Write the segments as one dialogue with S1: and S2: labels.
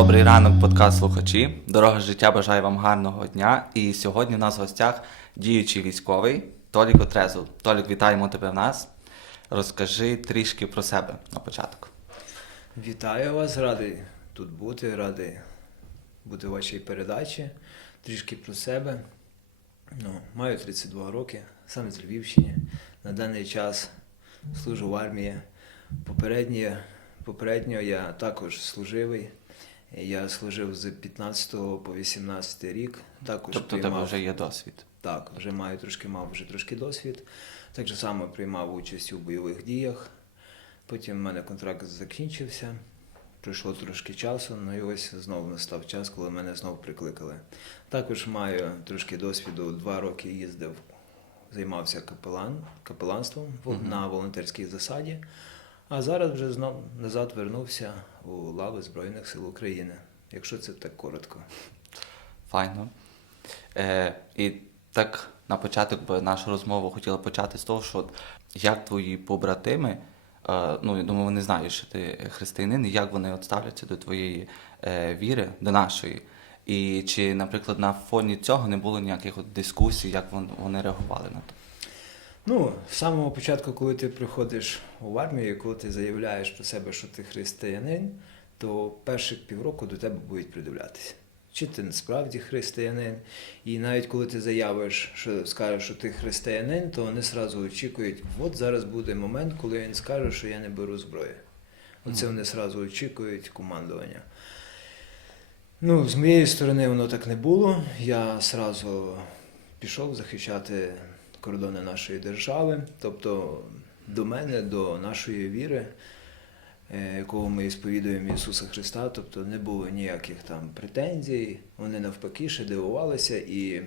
S1: Добрий ранок, подкаст слухачі. Дорога життя бажає вам гарного дня. І сьогодні у нас в гостях діючий військовий Толік Отрезул. Толік, вітаємо тебе в нас. Розкажи трішки про себе на початок.
S2: Вітаю вас, радий тут бути, радий бути в вашій передачі. Трішки про себе. Ну, маю 32 роки, сам з Львівщини. На даний час служу в армії. Попередньо, попередньо я також служивий. Я служив з 15 по 18 рік. Також
S1: Тобто у тебе вже є досвід.
S2: так, вже маю трошки мав вже трошки досвід. Так же само приймав участь у бойових діях. Потім в мене контракт закінчився. Пройшло трошки часу, ну і ось знову настав час, коли мене знову прикликали. Також маю трошки досвіду, два роки їздив, займався капелан, капеланством
S1: Мгм.
S2: на волонтерській засаді. А зараз вже знов назад вернувся у лави Збройних сил України, якщо це так коротко.
S1: Файно. Е, і так на початок би нашу розмову хотіла почати з того, що як твої побратими, е, ну я думаю, вони знають, що ти християнин, як вони от ставляться до твоєї е, віри, до нашої. І чи, наприклад, на фоні цього не було ніяких от дискусій, як вони реагували на то?
S2: Ну, з самого початку, коли ти приходиш в армію, коли ти заявляєш про себе, що ти християнин, то перших півроку до тебе будуть придивлятися. Чи ти насправді християнин? І навіть коли ти заявиш, що скажеш, що ти християнин, то вони одразу очікують, от зараз буде момент, коли він скаже, що я не беру зброю. Оце вони одразу очікують командування. Ну, з моєї сторони воно так не було. Я сразу пішов захищати кордони нашої держави, тобто до мене, до нашої віри, е, якого ми сповідуємо Ісуса Христа, тобто не було ніяких там претензій. Вони навпаки ще дивувалися і.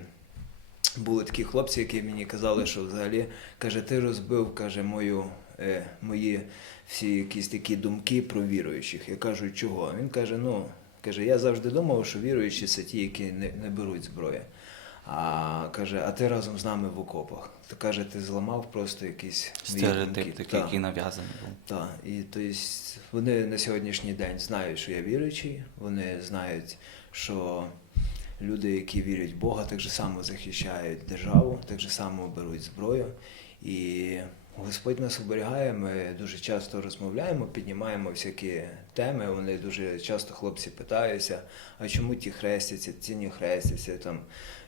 S2: Були такі хлопці, які мені казали, що взагалі каже, ти розбив каже, мою, е, мої всі якісь такі думки про віруючих. Я кажу, чого? Він каже: ну, каже, я завжди думав, що віруючі це ті, які не, не беруть зброї. А каже, а ти разом з нами в окопах. То каже, ти зламав просто мої
S1: Стереотип такий,
S2: Так.
S1: який нав'язаний був.
S2: Так, і то есть, вони на сьогоднішній день знають, що я віруючий, вони знають, що люди, які вірять в Бога, так же само захищають державу, так же само беруть зброю. І Господь нас оберігає, ми дуже часто розмовляємо, піднімаємо всякі теми. Вони дуже часто хлопці питаються, а чому ті хрестяться, ті не хрестяться, там,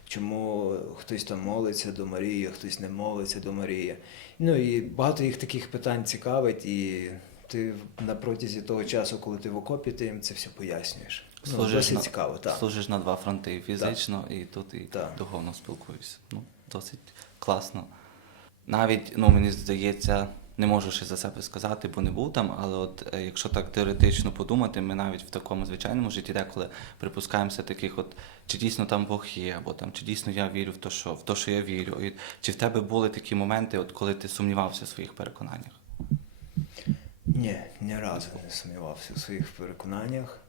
S2: чому хтось там молиться до Марії, хтось не молиться до Марії. Ну і багато їх таких питань цікавить, і ти на протязі того часу, коли ти в окопі, ти їм це все пояснюєш. Ну,
S1: Служиш
S2: досить
S1: на-
S2: цікаво, так.
S1: Служиш на два фронти фізично, і тут і
S2: Так.
S1: духовно спілкуєшся. Ну, досить класно. Навіть, ну мені здається, не можу ще за себе сказати, бо не був там, але от е, якщо так теоретично подумати, ми навіть в такому звичайному житті деколи припускаємося таких, от чи дійсно там Бог є, або там чи дійсно я вірю в те, що в те, що я вірю. І чи в тебе були такі моменти, от коли ти сумнівався в своїх переконаннях?
S2: Ні, ні разу не сумнівався у своїх переконаннях.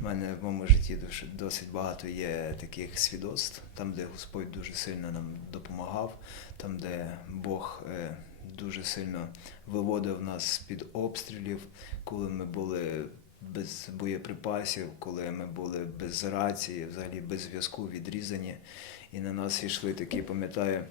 S2: У мене в моєму житті досить багато є таких свідоцтв, там, де Господь дуже сильно нам допомагав, там, де Бог е, дуже сильно виводив нас з-під обстрілів, коли ми були без боєприпасів, коли ми були без рації, взагалі без зв'язку відрізані. І на нас йшли такі, пам'ятаю,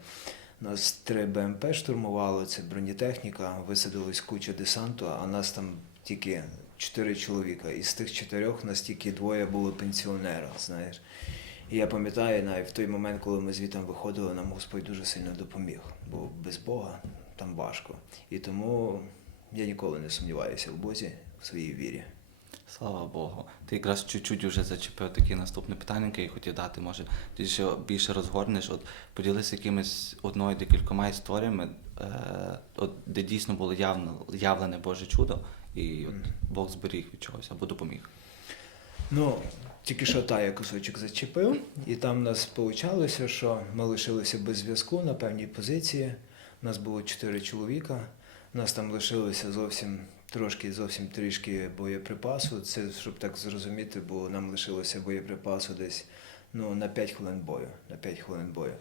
S2: нас три БМП штурмувало, це бронетехніка, висадилась куча десанту, а нас там тільки чотири чоловіка. І з тих чотирьох нас тільки двоє було пенсіонера, знаєш. І я пам'ятаю, навіть в той момент, коли ми звідти виходили, нам Господь дуже сильно допоміг, бо без Бога там важко. І тому я ніколи не сумніваюся в Бозі, в своїй вірі.
S1: Слава Богу. Ти якраз чуть-чуть вже зачепив таке наступне питання, яке я хотів дати. Може, ти ще більше розгорнеш. От поділися якимись одною декількома історіями, е, от, де дійсно було явно, явлене Боже чудо, і от. Бог зберіг від чогось або допоміг.
S2: Ну, тільки що та я кусочок зачепив, і там в нас вийшло, що ми лишилися без зв'язку на певній позиції. Нас було чотири чоловіка. Нас там лишилося зовсім трошки, зовсім трішки боєприпасу. Це щоб так зрозуміти, бо нам лишилося боєприпасу десь ну, на 5 хвилин бою. На 5 хвилин бою.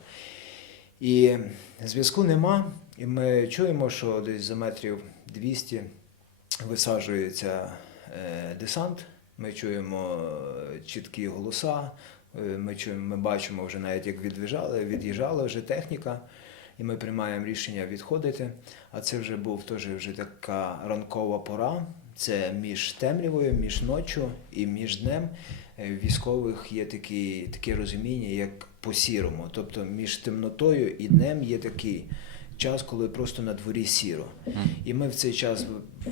S2: І зв'язку нема, і ми чуємо, що десь за метрів 200 висаджується е, десант Ми чуємо е, чіткі голоса, е, ми, чуємо, ми бачимо вже навіть як від'їжджала вже техніка, і ми приймаємо рішення відходити. А це вже був теж вже така ранкова пора. Це між темрявою, між ноччю і між днем. Е, військових є такі, таке розуміння, як по-сірому. Тобто між темнотою і днем є такий час, коли просто на дворі сіро. І ми в цей час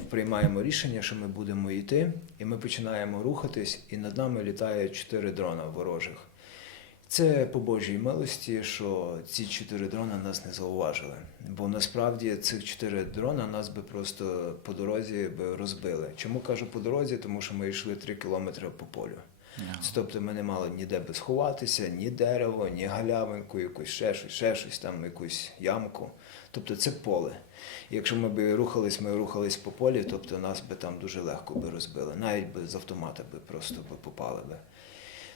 S2: приймаємо рішення, що ми будемо йти, і ми починаємо рухатись, і над нами літає чотири дрона ворожих. Це по Божій милості, що ці чотири дрона нас не зауважили. Бо насправді цих чотири дрона нас би просто по дорозі би розбили. Чому кажу по дорозі? Тому що ми йшли три кілометри по полю. Це, Тобто ми не мали ніде би сховатися, ні дерево, ні галявинку, якусь ще щось, ще щось, там якусь ямку. Тобто це поле. І якщо ми б рухались, ми рухались по полі, тобто нас би там дуже легко би розбили. Навіть би з автомата би просто би попали би.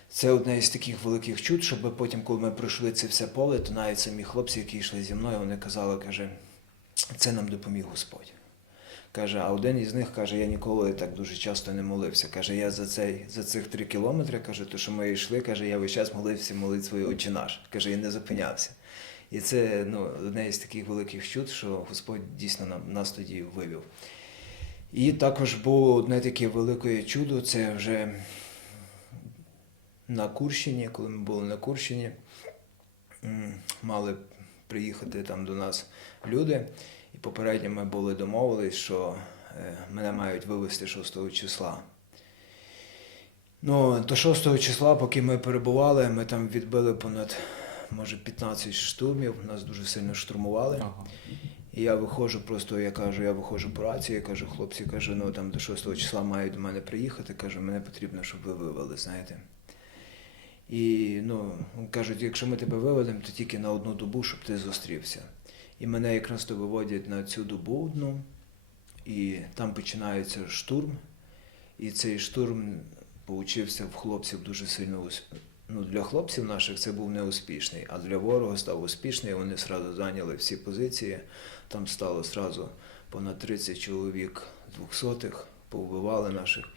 S2: Це одне із таких великих чуд, щоб потім, коли ми пройшли це все поле, то навіть самі хлопці, які йшли зі мною, вони казали, каже, це нам допоміг Господь. Каже, а один із них каже, я ніколи так дуже часто не молився. Каже, я за цей за цих три кілометри, каже, то що ми йшли, каже, я весь час молився молитвою «Отче наш. Каже, я не зупинявся. І це ну, одне із таких великих чуд, що Господь дійсно нам, нас тоді вивів. І також було одне таке велике чудо, це вже на Курщині, коли ми були на Курщині, мали приїхати там до нас люди. І попередньо ми були домовились, що е, мене мають вивезти 6 числа. Ну, до 6 числа, поки ми перебували, ми там відбили понад, може, 15 штурмів, нас дуже сильно штурмували.
S1: Ага.
S2: І я виходжу, просто я кажу, я виходжу по рації, я кажу, хлопці, кажу, ну там до 6 числа мають до мене приїхати. Кажу, мене потрібно, щоб ви вивели, знаєте. І ну, кажуть, якщо ми тебе виведемо, то тільки на одну добу, щоб ти зустрівся. І мене якраз то виводять на цю добу одну, і там починається штурм. І цей штурм получився в хлопців дуже сильно Ну, для хлопців наших це був неуспішний, а для ворога став успішний. Вони одразу зайняли всі позиції. Там стало одразу понад 30 чоловік двохсотих, повбивали наших.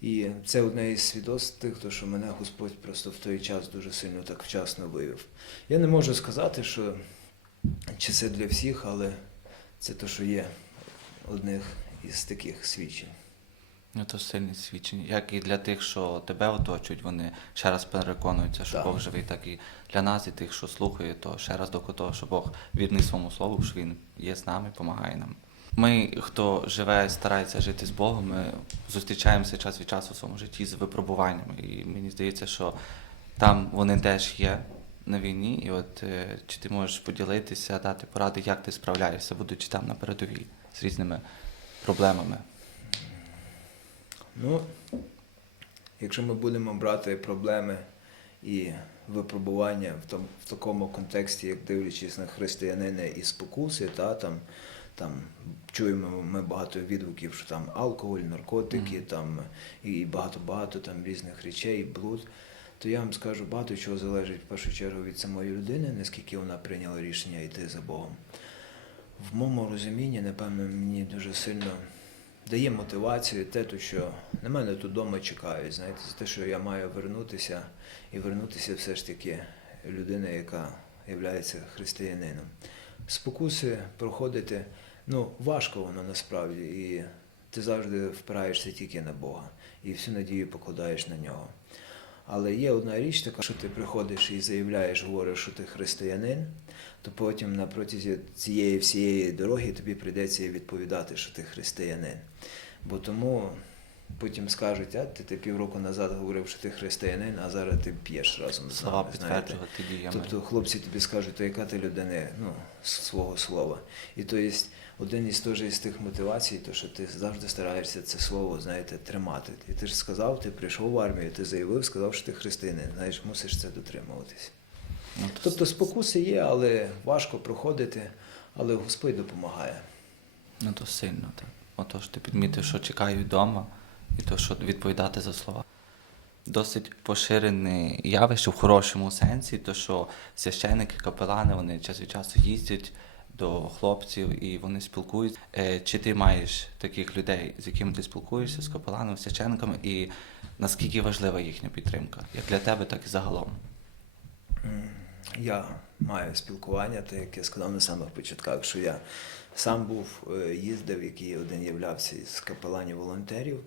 S2: І це одне із свідоцтв тих, то, що мене Господь просто в той час дуже сильно так вчасно вивів. Я не можу сказати, що чи це для всіх, але це те, що є одних із таких свідчень.
S1: Ну, то сильне свідчення. Як і для тих, що тебе оточують, вони ще раз переконуються, що
S2: Так.
S1: Бог живий, так і для нас, і тих, що слухає, то ще раз до того, що Бог вірний своєму слову, що Він є з нами, допомагає нам. Ми, хто живе, старається жити з Богом, ми зустрічаємося час від часу в своєму житті з випробуваннями. І мені здається, що там вони теж є на війні. І от е, чи ти можеш поділитися, дати поради, як ти справляєшся, будучи там на передовій з різними проблемами.
S2: Ну, якщо ми будемо брати проблеми і випробування в, том, в такому контексті, як дивлячись на християнина і спокуси, та, там, там чуємо ми багато відгуків, що там алкоголь, наркотики, там, і багато-багато там різних речей, блуд. То я вам скажу, багато чого залежить в першу чергу від самої людини, наскільки вона прийняла рішення йти за Богом. В моєму розумінні, напевно, мені дуже сильно дає мотивацію те, то, що на мене тут вдома чекають, знаєте, за те, що я маю вернутися і вернутися все ж таки людина, яка є християнином. Спокуси проходити, ну, важко воно насправді, і ти завжди впираєшся тільки на Бога і всю надію покладаєш на нього. Але є одна річ така, що ти приходиш і заявляєш, говориш, що ти християнин, то потім на протязі цієї всієї дороги тобі прийдеться відповідати, що ти християнин. Бо тому потім скажуть, а ти, ти півроку назад говорив, що ти християнин, а зараз ти п'єш разом з нами. знаєте. Тобто хлопці тобі скажуть, то яка ти людина ну, свого слова. І то є один із теж із тих мотивацій, то що ти завжди стараєшся це слово, знаєте, тримати. І ти ж сказав, ти прийшов в армію, ти заявив, сказав, що ти християнин. Знаєш, мусиш це дотримуватись.
S1: Ну,
S2: Тобто спокуси є, але важко проходити, але Господь допомагає.
S1: Ну то сильно, так. Отож, ти підмітив, що чекаю вдома, і то, що відповідати за слова. Досить поширене явище в хорошому сенсі, то що священники, капелани, вони час від часу їздять до хлопців, і вони спілкуються. Е, Чи ти маєш таких людей, з якими ти спілкуєшся, з капеланами, священниками, і наскільки важлива їхня підтримка, як для тебе, так і загалом?
S2: Я маю спілкування, так як я сказав на самих початках, що я сам був, е, їздив, який один являвся із капеланів волонтерів.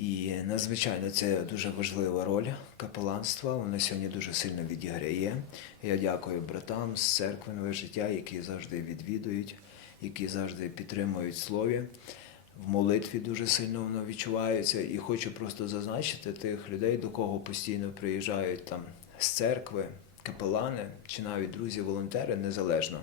S2: І надзвичайно це дуже важлива роль капеланства. Вона сьогодні дуже сильно відіграє. Я дякую братам з церкви нове життя, які завжди відвідують, які завжди підтримують слові. В молитві дуже сильно воно відчувається. І хочу просто зазначити тих людей, до кого постійно приїжджають там з церкви, капелани чи навіть друзі-волонтери, незалежно.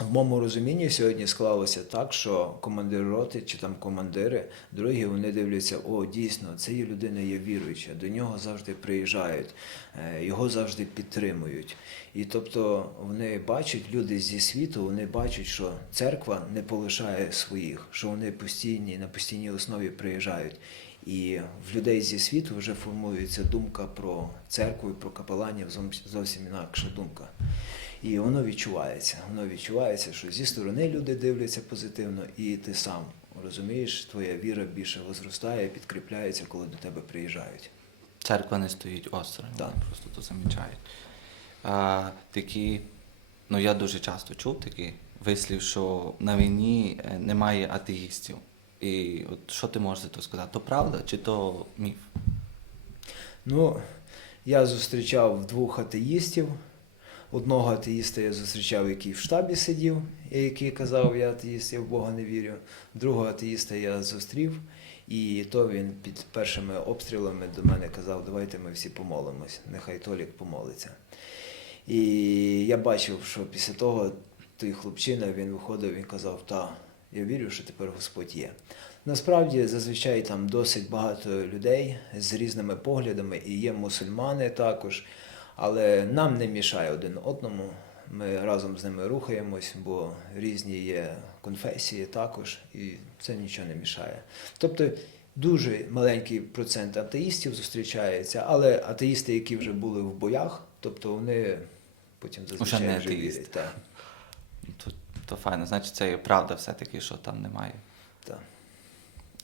S2: В моєму розумінні сьогодні склалося так, що командир роти чи там командири, другі, вони дивляться, о, дійсно, це є людина є віруюча, до нього завжди приїжджають, е, його завжди підтримують. І тобто вони бачать, люди зі світу, вони бачать, що церква не полишає своїх, що вони постійні, на постійній основі приїжджають. І в людей зі світу вже формується думка про церкву про капеланів зовсім інакша думка. І воно відчувається. Воно відчувається, що зі сторони люди дивляться позитивно, і ти сам розумієш, твоя віра більше возростає, підкріпляється, коли до тебе приїжджають.
S1: Церква не стоїть осторонь,
S2: Так.
S1: вони просто то замічають. А, такі, ну я дуже часто чув такий вислів, що на війні е, немає атеїстів. І от що ти можеш за то сказати? То правда чи то міф?
S2: Ну, я зустрічав двох атеїстів. Одного атеїста я зустрічав, який в штабі сидів, і який казав, я атеїст, я в Бога не вірю. Другого атеїста я зустрів, і то він під першими обстрілами до мене казав, давайте ми всі помолимось, нехай Толік помолиться. І я бачив, що після того той хлопчина він виходив, він казав, та, я вірю, що тепер Господь є. Насправді зазвичай там досить багато людей з різними поглядами, і є мусульмани також, але нам не мішає один одному. Ми разом з ними рухаємось, бо різні є конфесії також, і це нічого не мішає. Тобто дуже маленький процент атеїстів зустрічається, але атеїсти, які вже були в боях, тобто вони потім зазвичай
S1: не
S2: вже вірять. Так,
S1: Ну, То, то файно, значить, це є правда все-таки, що там немає.
S2: так.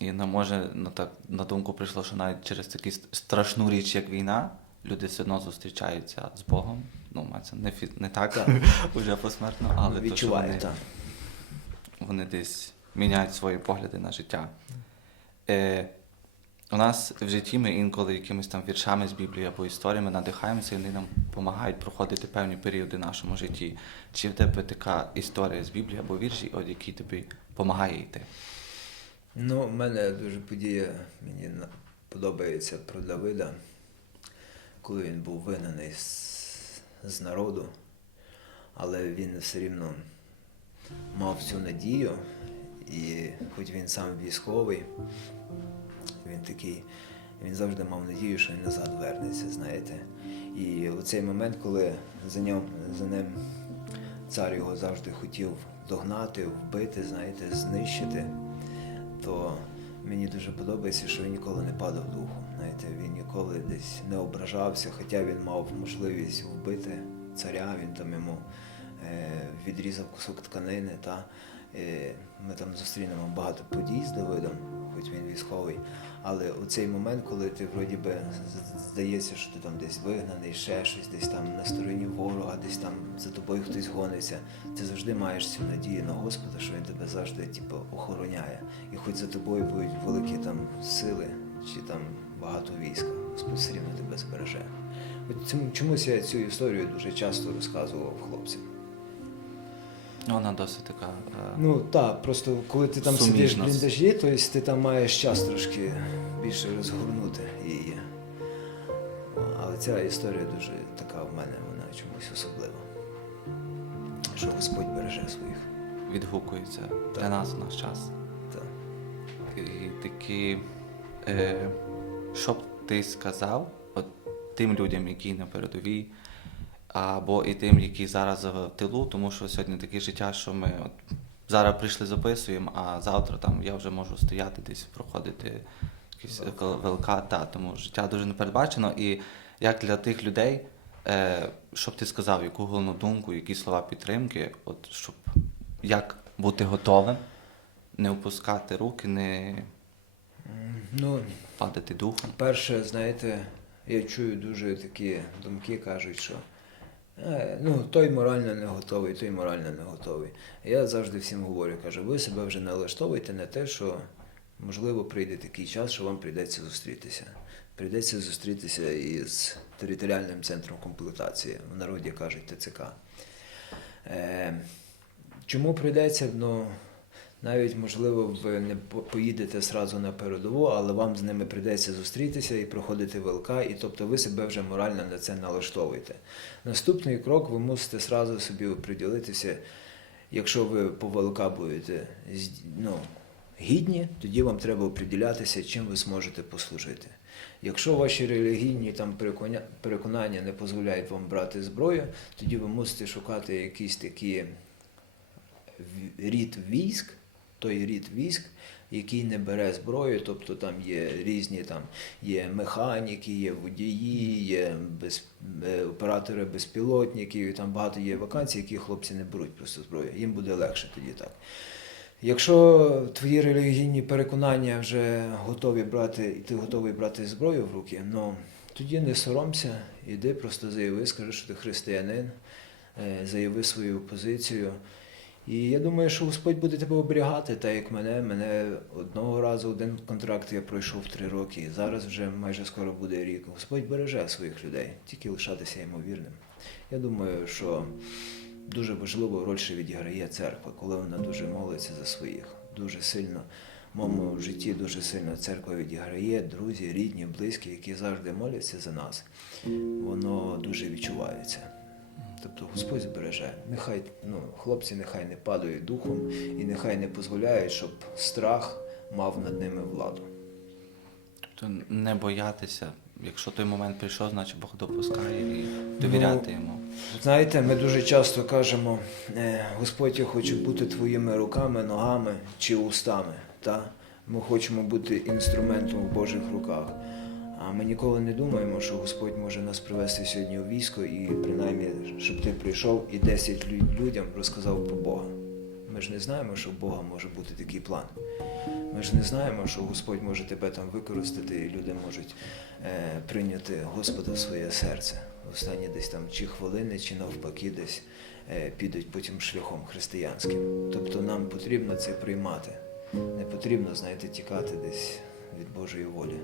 S1: І нам може ну, так, на думку прийшло, що навіть через таку страшну річ, як війна, люди все одно зустрічаються з Богом. Ну, це не, фі- не так,
S2: Так.
S1: уже посмертно, але то, що вони, вони десь міняють свої погляди на життя. Е, у нас в житті ми інколи якимись там віршами з Біблії або історіями надихаємося, і вони нам допомагають проходити певні періоди в нашому житті. Чи в тебе така історія з Біблії або вірші, от які тобі допомагає йти?
S2: Ну, в мене дуже подія мені подобається про Давида, коли він був вигнаний з, з народу, але він все рівно мав цю надію, і хоч він сам військовий, він такий, він завжди мав надію, що він назад вернеться, знаєте. І у цей момент, коли за ним, за ним цар його завжди хотів догнати, вбити, знаєте, знищити то мені дуже подобається, що він ніколи не падав духом. Знаєте, він ніколи десь не ображався, хоча він мав можливість вбити царя, він там йому е, відрізав кусок тканини. Та, ми там зустрінемо багато подій з Давидом, хоч він військовий. Але у цей момент, коли ти вроді би здається, що ти там десь вигнаний, ще щось, десь там на стороні ворога, десь там за тобою хтось гониться, ти завжди маєш цю надію на Господа, що він тебе завжди типу, охороняє. І хоч за тобою будуть великі там сили чи там багато війська, Господь все рівно тебе збереже. От цьому- чомусь я цю історію дуже часто розказував хлопцям.
S1: Вона досить така. е,
S2: Ну так, просто коли ти там
S1: Суміжна.
S2: сидиш в бліндажі, то есть ти там маєш час трошки більше розгорнути її. Але ця історія дуже така в мене, вона чомусь особлива. Що Господь береже своїх.
S1: відгукується для нас у наш час.
S2: Так.
S1: І такі, е, що б ти сказав от, тим людям, які на передовій, або і тим, які зараз в тилу, тому що сьогодні таке життя, що ми от, зараз прийшли, записуємо, а завтра там я вже можу стояти десь, проходити якісь
S2: Так.
S1: ВЛК, та, тому життя дуже непередбачено. І як для тих людей, Е, щоб ти сказав, яку головну думку, які слова підтримки, от щоб як бути готовим, не опускати руки, не
S2: Ну,
S1: падати духом.
S2: перше, знаєте, я чую дуже такі думки, кажуть, що е, ну, той морально не готовий, той морально не готовий. Я завжди всім говорю, кажу, ви себе вже налаштовуйте на те, що можливо прийде такий час, що вам прийдеться зустрітися. Прийдеться зустрітися із територіальним центром комплектації, в народі кажуть ТЦК. Е, чому прийдеться? Ну, навіть, можливо, ви не по- поїдете зразу на передову, але вам з ними прийдеться зустрітися і проходити ВЛК, і тобто ви себе вже морально на це налаштовуєте. Наступний крок ви мусите зразу собі оприділитися, якщо ви по ВЛК будете ну, гідні, тоді вам треба оприділятися, чим ви зможете послужити. Якщо ваші релігійні там переконання не дозволяють вам брати зброю, тоді ви мусите шукати якісь такі рід військ, той рід військ, який не бере зброю, тобто там є різні там є механіки, є водії, є без, е, оператори безпілотників, і там багато є вакансій, які хлопці не беруть просто зброю. Їм буде легше тоді так. Якщо твої релігійні переконання вже готові брати, і ти готовий брати зброю в руки, ну тоді не соромся, іди, просто заяви, скажи, що ти християнин, е, заяви свою позицію. І я думаю, що Господь буде тебе оберігати, так як мене. Мене одного разу один контракт я пройшов три роки, зараз вже майже скоро буде рік. Господь береже своїх людей, тільки лишатися ймовірним. Я думаю, що дуже важливу роль ще відіграє церква, коли вона дуже молиться за своїх. Дуже сильно в моєму житті дуже сильно церква відіграє, друзі, рідні, близькі, які завжди моляться за нас. Воно дуже відчувається. Тобто Господь збереже. Нехай ну, хлопці нехай не падають духом і нехай не дозволяють, щоб страх мав над ними владу.
S1: Тобто не боятися. Якщо той момент прийшов, значить Бог допускає і довіряти йому.
S2: Знаєте, ми дуже часто кажемо, е, Господь, я хочу бути твоїми руками, ногами чи устами. Та? Ми хочемо бути інструментом в Божих руках. А ми ніколи не думаємо, що Господь може нас привести сьогодні у військо і принаймні, щоб ти прийшов і 10 лю- людям розказав про Бога. Ми ж не знаємо, що в Бога може бути такий план. Ми ж не знаємо, що Господь може тебе там використати, і люди можуть е, прийняти Господа в своє серце. Останні десь там чи хвилини, чи навпаки, десь е, підуть потім шляхом християнським. Тобто нам потрібно це приймати. Не потрібно, знаєте, тікати десь від Божої волі.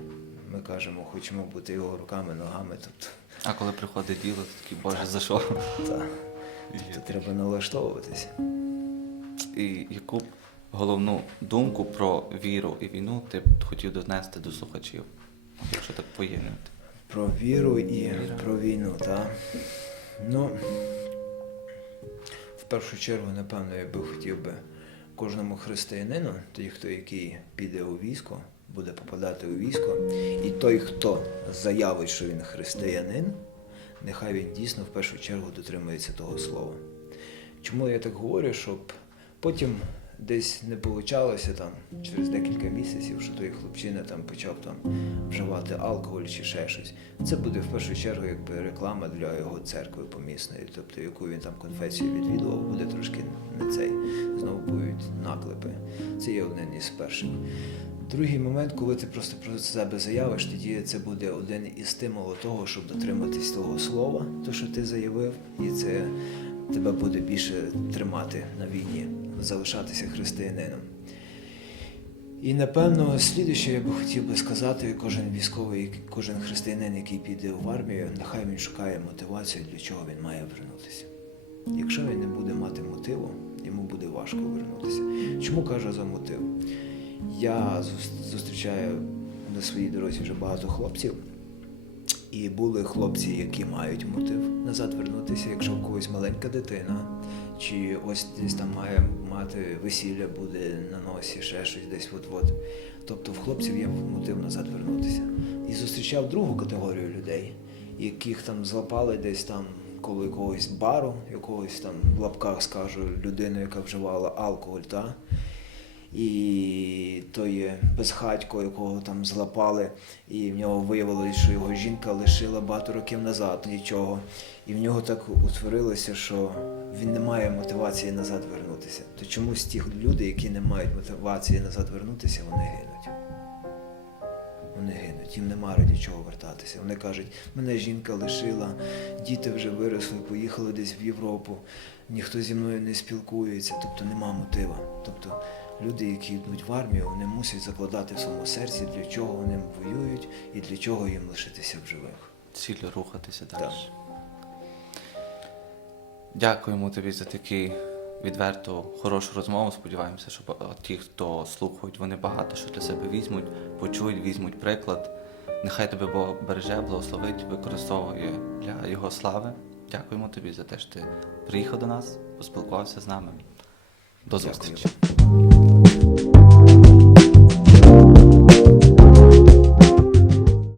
S2: Ми кажемо, хочемо бути його руками, ногами. Тобто,
S1: А коли приходить діло, то такий Боже, за що?
S2: та, тобто треба налаштовуватися.
S1: І яку головну думку про віру і війну ти б хотів донести до слухачів, якщо так поєднувати?
S2: Про віру і про війну, так? Ну, в першу чергу, напевно, я би хотів би кожному християнину, той, хто який піде у військо, буде попадати у військо, і той, хто заявить, що він християнин, нехай він дійсно в першу чергу дотримується того слова. Чому я так говорю, щоб потім десь не получалося там через декілька місяців, що той хлопчина там почав там вживати алкоголь чи ще щось. Це буде в першу чергу якби реклама для його церкви помісної, тобто яку він там конфесію відвідував, буде трошки не цей. Знову будуть наклепи. Це є один із перших. Другий момент, коли ти просто про себе заявиш, тоді це буде один із стимулів того, щоб дотриматись того слова, то що ти заявив, і це тебе буде більше тримати на війні, залишатися християнином. І напевно, слідуще я би хотів би сказати, кожен військовий, кожен християнин, який піде в армію, нехай він шукає мотивацію, для чого він має вернутися. Якщо він не буде мати мотиву, йому буде важко вернутися. Чому кажу за мотив? Я зустрічаю на своїй дорозі вже багато хлопців, і були хлопці, які мають мотив назад вернутися, якщо в когось маленька дитина, чи ось десь там має мати весілля, буде на носі, ще щось десь от-от. Тобто в хлопців є мотив назад вернутися. І зустрічав другу категорію людей, яких там злапали десь там коло якогось бару, якогось там в лапках скажу, людину, яка вживала алкоголь, та? І той безхатько, якого там злапали, і в нього виявилось, що його жінка лишила багато років назад нічого. І в нього так утворилося, що він не має мотивації назад вернутися. То чомусь ті люди, які не мають мотивації назад вернутися, вони гинуть. Вони гинуть, їм нема раді чого вертатися. Вони кажуть, мене жінка лишила, діти вже виросли, поїхали десь в Європу, ніхто зі мною не спілкується, тобто нема мотива. Тобто люди, які йдуть в армію, вони мусять закладати в своєму серці, для чого вони воюють і для чого їм лишитися в живих.
S1: Ціль рухатися далі.
S2: Так.
S1: Дякуємо тобі за таку відверту, хорошу розмову. Сподіваємося, що ті, хто слухають, вони багато що для себе візьмуть, почують, візьмуть приклад. Нехай тебе Бог береже, благословить, використовує для Його слави. Дякуємо тобі за те, що ти приїхав до нас, поспілкувався з нами. До
S2: Дякую.
S1: зустрічі.